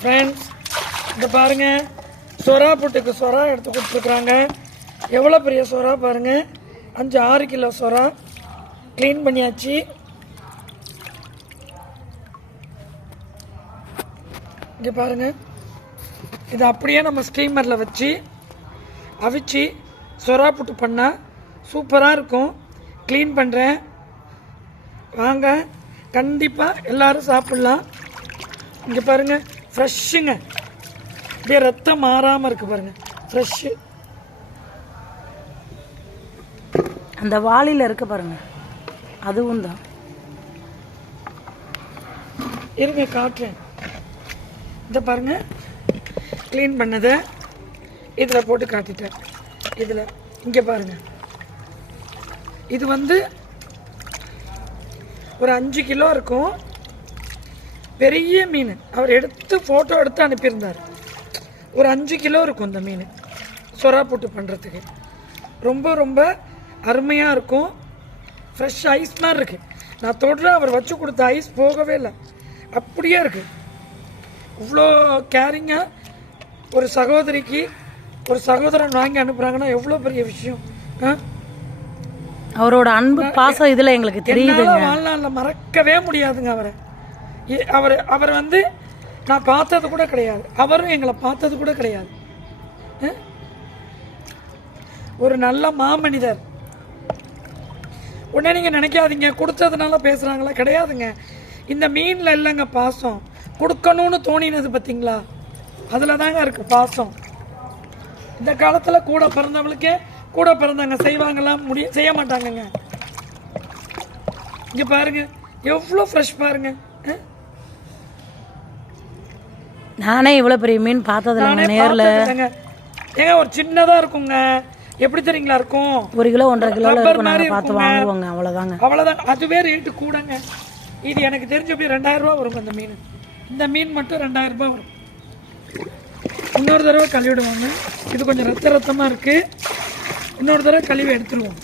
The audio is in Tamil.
ஃப்ரெண்ட்ஸ் இந்த பாருங்க. சொரா புட்டுக்கு சொரா எடுத்து கொடுத்துருக்குறாங்க. எவ்வளோ பெரிய சொரா பாருங்க. அஞ்சு ஆறு கிலோ சொரா க்ளீன் பண்ணியாச்சு. இங்கே பாருங்க. இது அப்படியே நம்ம ஸ்டீமரில் வச்சு அவிச்சு சொரா புட்டு பண்ணால் சூப்பராக இருக்கும். க்ளீன் பண்ணுறேன் வாங்க. கண்டிப்பாக எல்லோரும் சாப்பிட்லாம். இங்கே பாருங்க ஃப்ரெஷ்ஷுங்க அப்படியே ரத்தம் மாறாமல் இருக்கு பாருங்க. ஃப்ரெஷ்ஷு அந்த வாளியில் இருக்க பாருங்க. அதுவும் தான். இருங்க காட்டுறேன். இதை பாருங்க க்ளீன் பண்ணதை இதில் போட்டு காட்டிட்டேன். இதில் இங்கே பாருங்க. இது வந்து ஒரு அஞ்சு கிலோ இருக்கும். பெரிய மீன். அவர் எடுத்து ஃபோட்டோ எடுத்து அனுப்பியிருந்தார். ஒரு அஞ்சு கிலோ இருக்கும் இந்த மீன். சொரா போட்டு பண்ணுறதுக்கு ரொம்ப ரொம்ப அருமையாக இருக்கும். ஃப்ரெஷ் ஐஸ் மாதிரி இருக்குது நான் தொடுறேன் அவர் வச்சு கொடுத்த ஐஸ் போகவே இல்லை. அப்படியே இருக்குது இவ்வளோ கேரிங்காக ஒரு சகோதரிக்கு ஒரு சகோதரன் வாங்கி அனுப்புகிறாங்கன்னா எவ்வளோ பெரிய விஷயம்? ஆ? அவரோட அன்பு பாசம் இதுல எங்களுக்கு தெரியுது வாழ்நாளில் மறக்கவே முடியாதுங்க அவரை. அவர் அவர் வந்து நான் பார்த்தது கூட கிடையாது. அவரும் எங்களை பார்த்தது கூட கிடையாது. ஒரு நல்ல மாமனிதர். உடனே நீங்கள் நினைக்காதீங்க. கொடுத்ததுனால பேசுகிறாங்களா கிடையாதுங்க. இந்த மீனில் இல்லைங்க பாசம். கொடுக்கணும்னு தோணினது பார்த்தீங்களா? அதில் தாங்க இருக்குது பாசம். இந்த காலத்தில் கூட பிறந்தவளுக்கே கூட பிறந்தாங்க செய்வாங்களா முடிய செய்ய மாட்டாங்கங்க. இங்கே பாருங்க. எவ்வளோ ஃப்ரெஷ் பாருங்கள் நானே இவ்வளவு பெரிய மீன் பார்த்தது நானே இல்லைங்க நேர்ல. ஏங்க ஒரு சின்னதா இருக்குங்க. எப்படி தெரியுங்களா இருக்கும்? ஒரு கிலோ ஒன்றரை நாங்க பார்த்து. வாங்குவோங்க அவ்வளவுதாங்க. அவ்வளோதான் அதுவே ரேட்டு கூடங்க. இது எனக்கு தெரிஞ்ச போய் ரெண்டாயிரம் ரூபா வரும் அந்த மீன். இந்த மீன் மட்டும் ரெண்டாயிரம் ரூபாய் வரும். இன்னொரு தடவை கழுவிடுவாங்க. இது கொஞ்சம் ரத்த ரத்தமாக இருக்கு. இன்னொரு தடவை கழுவி எடுத்துருவோம்.